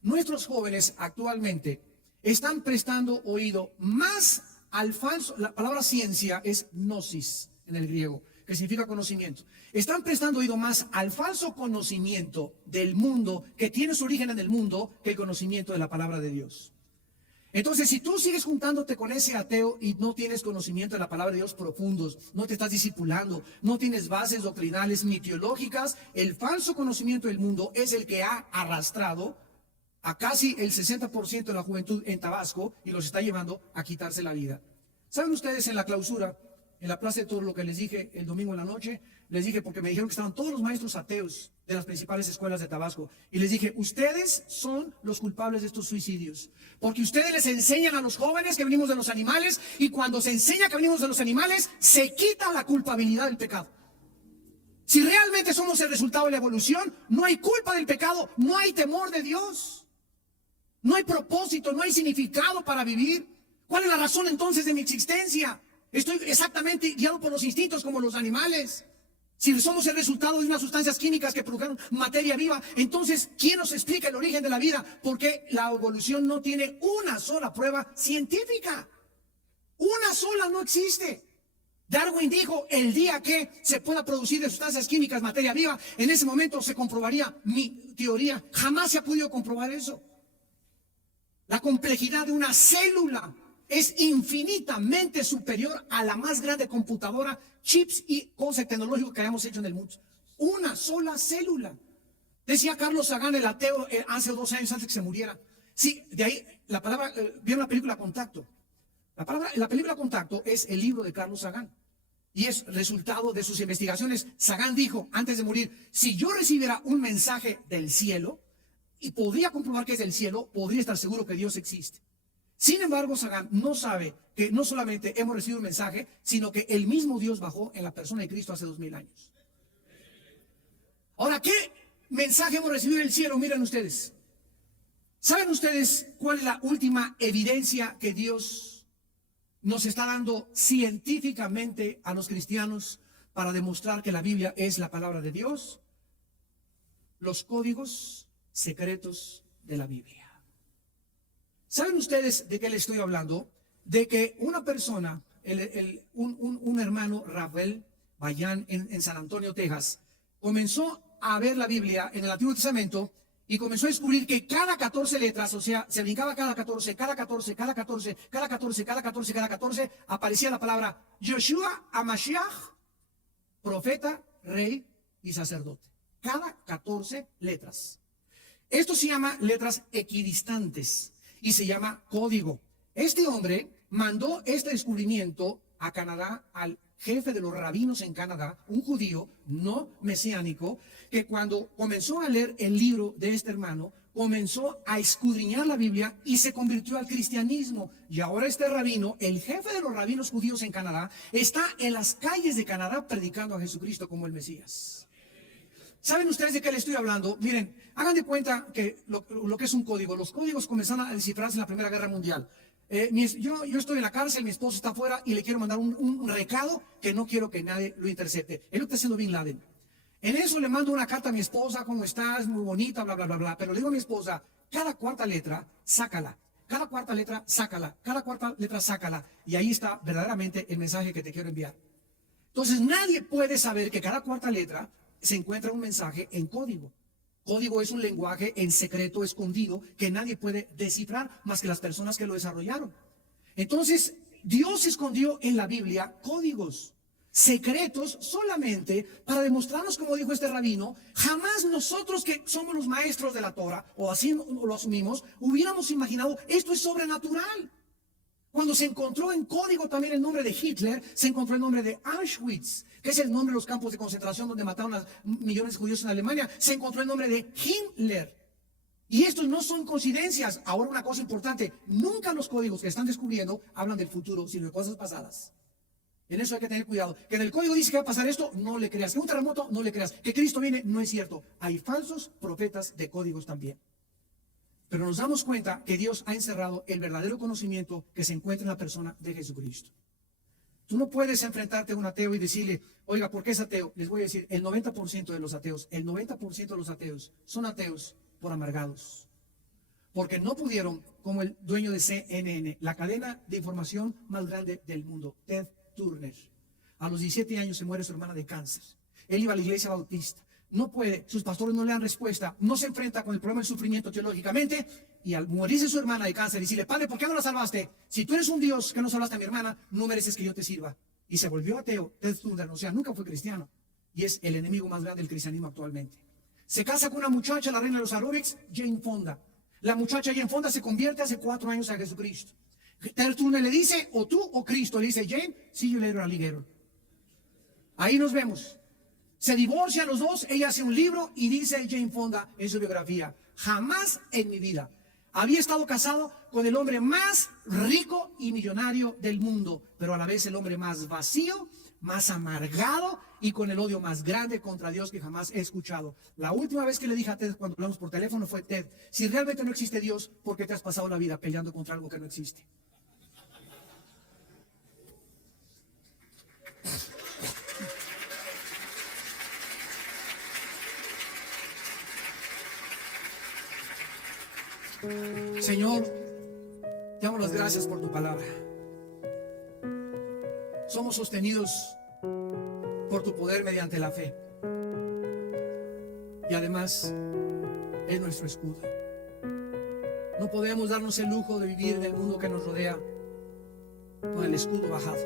nuestros jóvenes actualmente están prestando oído más al falso. La palabra ciencia es gnosis en el griego, que significa conocimiento. Están prestando oído más al falso conocimiento del mundo, que tiene su origen en el mundo, que el conocimiento de la palabra de Dios. Entonces, si tú sigues juntándote con ese ateo y no tienes conocimiento de la palabra de Dios profundos, no te estás discipulando, no tienes bases doctrinales ni teológicas, el falso conocimiento del mundo es el que ha arrastrado a casi el 60% de la juventud en Tabasco y los está llevando a quitarse la vida. ¿Saben ustedes en la clausura, en la Plaza de Toros, lo que les dije el domingo en la noche? Les dije, porque me dijeron que estaban todos los maestros ateos de las principales escuelas de Tabasco. Y les dije, ustedes son los culpables de estos suicidios. Porque ustedes les enseñan a los jóvenes que venimos de los animales, y cuando se enseña que venimos de los animales, se quita la culpabilidad del pecado. Si realmente somos el resultado de la evolución, no hay culpa del pecado, no hay temor de Dios. No hay propósito, no hay significado para vivir. ¿Cuál es la razón entonces de mi existencia? Estoy exactamente guiado por los instintos como los animales. Si somos el resultado de unas sustancias químicas que produjeron materia viva, entonces, ¿quién nos explica el origen de la vida? Porque la evolución no tiene una sola prueba científica. Una sola no existe. Darwin dijo, el día que se pueda producir de sustancias químicas materia viva, en ese momento se comprobaría mi teoría. Jamás se ha podido comprobar eso. La complejidad de una célula es infinitamente superior a la más grande computadora, chips y cosas tecnológicas que hayamos hecho en el mundo. Una sola célula. Decía Carlos Sagan, el ateo, hace 2 años antes que se muriera. Sí, de ahí la palabra, vieron la película Contacto. La película Contacto es el libro de Carlos Sagan. Y es resultado de sus investigaciones. Sagan dijo, antes de morir, si yo recibiera un mensaje del cielo, y podría comprobar que es del cielo, podría estar seguro que Dios existe. Sin embargo, Sagan no sabe que no solamente hemos recibido un mensaje, sino que el mismo Dios bajó en la persona de Cristo hace 2000 años. Ahora, ¿qué mensaje hemos recibido del cielo? Miren ustedes. ¿Saben ustedes cuál es la última evidencia que Dios nos está dando científicamente a los cristianos para demostrar que la Biblia es la palabra de Dios? Los códigos secretos de la Biblia. ¿Saben ustedes de qué les estoy hablando? De que una persona, un hermano, Rafael Bayán, en San Antonio, Texas, comenzó a ver la Biblia en el Antiguo Testamento y comenzó a descubrir que cada 14 letras, o sea, se brincaba cada 14, cada 14, cada 14, cada 14, cada 14, cada 14, aparecía la palabra Yoshua HaMashiach, profeta, rey y sacerdote. Cada 14 letras. Esto se llama letras equidistantes y se llama código. Este hombre mandó este descubrimiento a Canadá, al jefe de los rabinos en Canadá, un judío no mesiánico, que cuando comenzó a leer el libro de este hermano, comenzó a escudriñar la Biblia y se convirtió al cristianismo. Y ahora este rabino, el jefe de los rabinos judíos en Canadá, está en las calles de Canadá predicando a Jesucristo como el Mesías. ¿Saben ustedes de qué les estoy hablando? Miren, hagan de cuenta que lo que es un código. Los códigos comenzaron a descifrarse en la Primera Guerra Mundial. Yo estoy en la cárcel, mi esposo está afuera y le quiero mandar un recado que no quiero que nadie lo intercepte. Él lo está haciendo Bin Laden. En eso le mando una carta a mi esposa, ¿cómo estás? Muy bonita, bla, bla, bla, bla. Pero le digo a mi esposa, cada cuarta letra, sácala. Cada cuarta letra, sácala. Cada cuarta letra, sácala. Y ahí está verdaderamente el mensaje que te quiero enviar. Entonces nadie puede saber que cada cuarta letra se encuentra un mensaje en código. Código es un lenguaje en secreto, escondido, que nadie puede descifrar más que las personas que lo desarrollaron. Entonces, Dios escondió en la Biblia códigos secretos solamente para demostrarnos, como dijo este rabino, jamás nosotros que somos los maestros de la Torah, o así lo asumimos, hubiéramos imaginado esto es sobrenatural. Cuando se encontró en código también el nombre de Hitler, se encontró el nombre de Auschwitz, que es el nombre de los campos de concentración donde mataron a millones de judíos en Alemania. Se encontró el nombre de Himmler. Y estos no son coincidencias. Ahora una cosa importante, nunca los códigos que están descubriendo hablan del futuro, sino de cosas pasadas. En eso hay que tener cuidado. Que en el código dice que va a pasar esto, no le creas. Que un terremoto, no le creas. Que Cristo viene, no es cierto. Hay falsos profetas de códigos también. Pero nos damos cuenta que Dios ha encerrado el verdadero conocimiento que se encuentra en la persona de Jesucristo. Tú no puedes enfrentarte a un ateo y decirle, oiga, ¿por qué es ateo? Les voy a decir, el 90% de los ateos, el 90% de los ateos son ateos por amargados. Porque no pudieron, como el dueño de CNN, la cadena de información más grande del mundo, Ted Turner. A los 17 años se muere su hermana de cáncer. Él iba a la iglesia bautista. No puede, sus pastores no le dan respuesta, no se enfrenta con el problema del sufrimiento teológicamente, y al morirse su hermana de cáncer, decirle, padre, ¿por qué no la salvaste? Si tú eres un Dios que no salvaste a mi hermana, no mereces que yo te sirva. Y se volvió ateo, Ted Turner, o sea, nunca fue cristiano, y es el enemigo más grande del cristianismo actualmente. Se casa con una muchacha, la reina de los aeróbics, Jane Fonda. La muchacha Jane Fonda se convierte hace 4 años a Jesucristo. Ted Turner le dice, o tú o Cristo, le dice, Jane, see you later, alligator. Ahí nos vemos. Se divorcian los dos, ella hace un libro y dice Jane Fonda en su biografía, jamás en mi vida había estado casado con el hombre más rico y millonario del mundo, pero a la vez el hombre más vacío, más amargado y con el odio más grande contra Dios que jamás he escuchado. La última vez que le dije a Ted cuando hablamos por teléfono fue, Ted, si realmente no existe Dios, ¿por qué te has pasado la vida peleando contra algo que no existe? Señor, te damos las gracias por tu palabra. Somos sostenidos por tu poder mediante la fe. Y además es nuestro escudo. No podemos darnos el lujo de vivir en el mundo que nos rodea con el escudo bajado.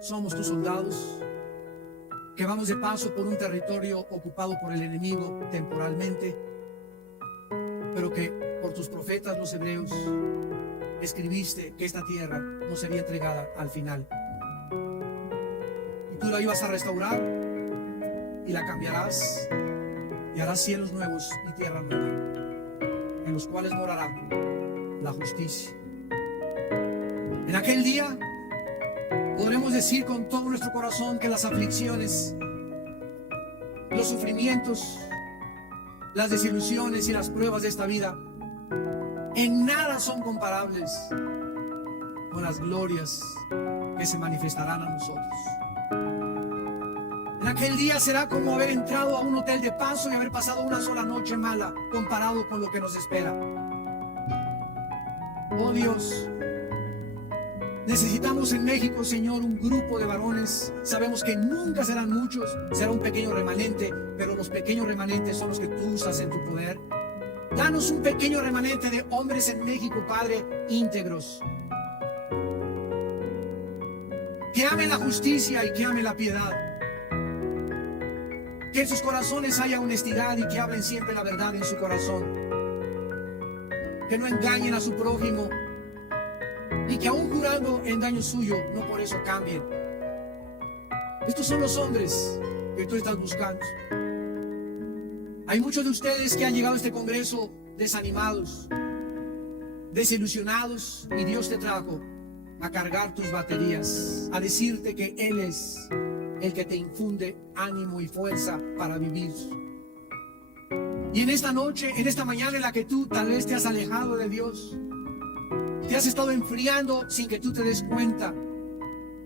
Somos tus soldados que vamos de paso por un territorio ocupado por el enemigo temporalmente, pero que por tus profetas los hebreos escribiste que esta tierra no sería entregada al final. Y tú la ibas a restaurar y la cambiarás y harás cielos nuevos y tierra nueva, en los cuales morará la justicia. En aquel día podremos decir con todo nuestro corazón que las aflicciones, los sufrimientos, las desilusiones y las pruebas de esta vida en nada son comparables con las glorias que se manifestarán a nosotros. En aquel día será como haber entrado a un hotel de paso y haber pasado una sola noche mala comparado con lo que nos espera. Oh Dios, necesitamos en México, Señor, un grupo de varones. Sabemos que nunca serán muchos, será un pequeño remanente, pero los pequeños remanentes son los que tú usas en tu poder. Danos un pequeño remanente de hombres en México, Padre, íntegros, que amen la justicia y que amen la piedad, que en sus corazones haya honestidad y que hablen siempre la verdad en su corazón, que no engañen a su prójimo y que aún jurando en daño suyo, no por eso cambien. Estos son los hombres que tú estás buscando. Hay muchos de ustedes que han llegado a este congreso desanimados, desilusionados, y Dios te trajo a cargar tus baterías, a decirte que Él es el que te infunde ánimo y fuerza para vivir. Y en esta noche, en esta mañana en la que tú tal vez te has alejado de Dios, te has estado enfriando sin que tú te des cuenta,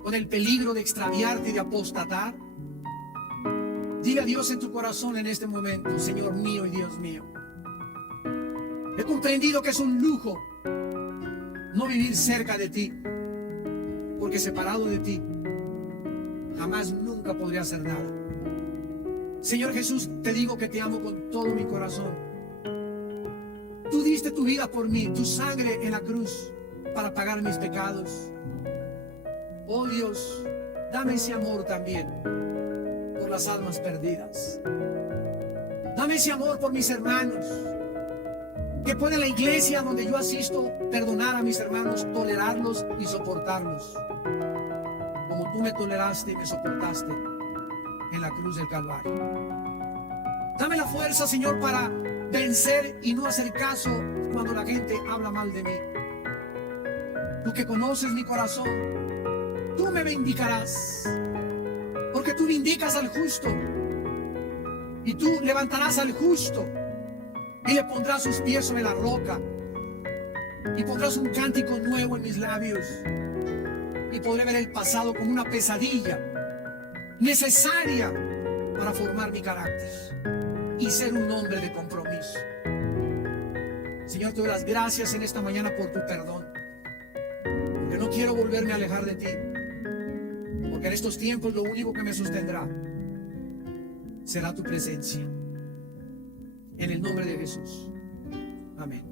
con el peligro de extraviarte y de apostatar, dile a Dios en tu corazón en este momento: Señor mío y Dios mío, he comprendido que es un lujo no vivir cerca de ti, porque separado de ti jamás nunca podré hacer nada. Señor Jesús, te digo que te amo con todo mi corazón. Tú diste tu vida por mí, tu sangre en la cruz para pagar mis pecados. Oh Dios, dame ese amor también por las almas perdidas. Dame ese amor por mis hermanos, que pueda en la iglesia donde yo asisto perdonar a mis hermanos, tolerarlos y soportarlos, como tú me toleraste y me soportaste en la cruz del Calvario. Dame la fuerza, Señor, para vencer y no hacer caso cuando la gente habla mal de mí. Tú que conoces mi corazón, tú me vindicarás, porque tú vindicas al justo, y tú levantarás al justo y le pondrás sus pies sobre la roca, y pondrás un cántico nuevo en mis labios, y podré ver el pasado como una pesadilla necesaria para formar mi carácter y ser un hombre de compromiso. Señor, te doy las gracias en esta mañana por tu perdón, porque no quiero volverme a alejar de ti, porque en estos tiempos lo único que me sostendrá será tu presencia. En el nombre de Jesús. Amén.